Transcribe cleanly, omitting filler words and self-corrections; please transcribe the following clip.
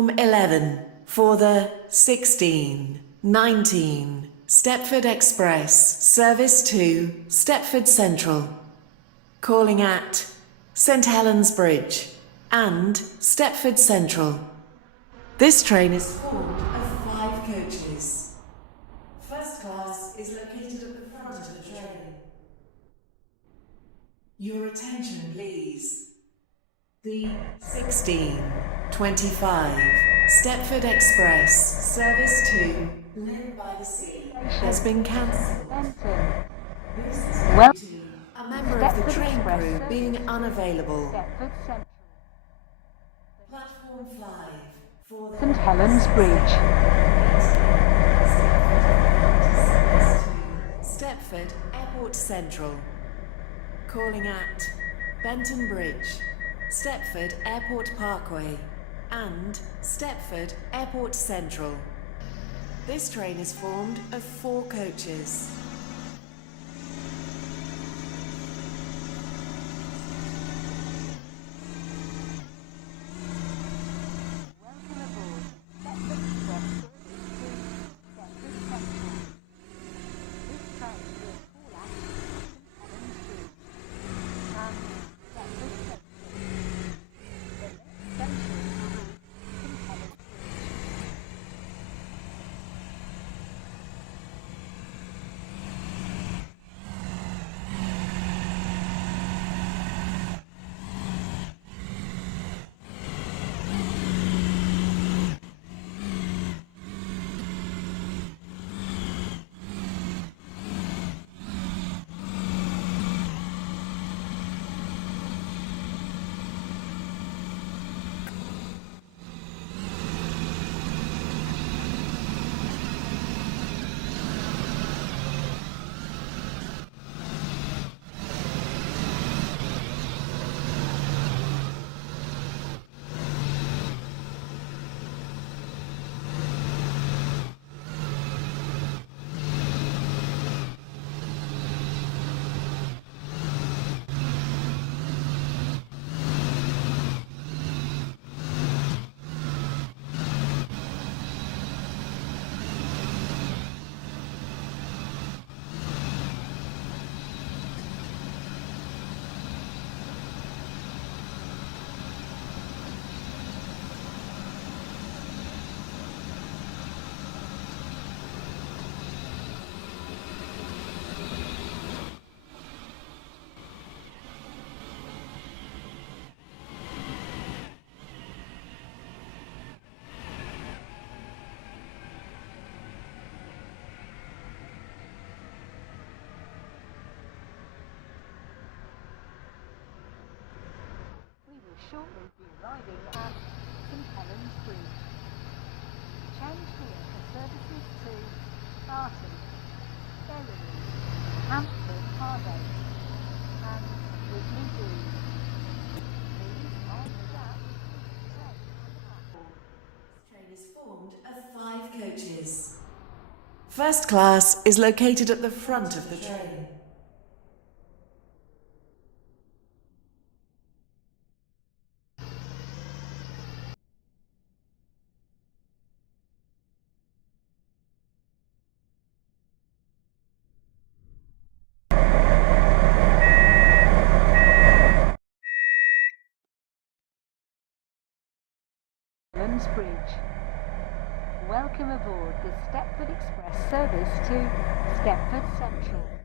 Platform 11 for the 1619 Stepford Express service to Stepford Central, calling at St Helens Bridge and Stepford Central. This train is formed of 5 coaches. First class is located at the front of the train. Your attention, please. The 1625 Stepford Express service to Lynn by the Sea has been cancelled. Benton. This is Well, due to a member of the train crew being unavailable. Stepford Central. Platform 5 for the St Helens Bridge. Stepford Airport Central, calling at Benton Bridge, Stepford Airport Parkway and Stepford Airport Central. This train is formed of 4 coaches. Welcome aboard. Stepford Express shortly be arriving at St Helens Bridge. Change here for services to Barton, Berry, Hampton, Hargate and Whitley Green. Please mind the gap. This train is formed of 5 coaches. First class is located at the front of the train. Helens Bridge. Welcome aboard the Stepford Express service to Stepford Central.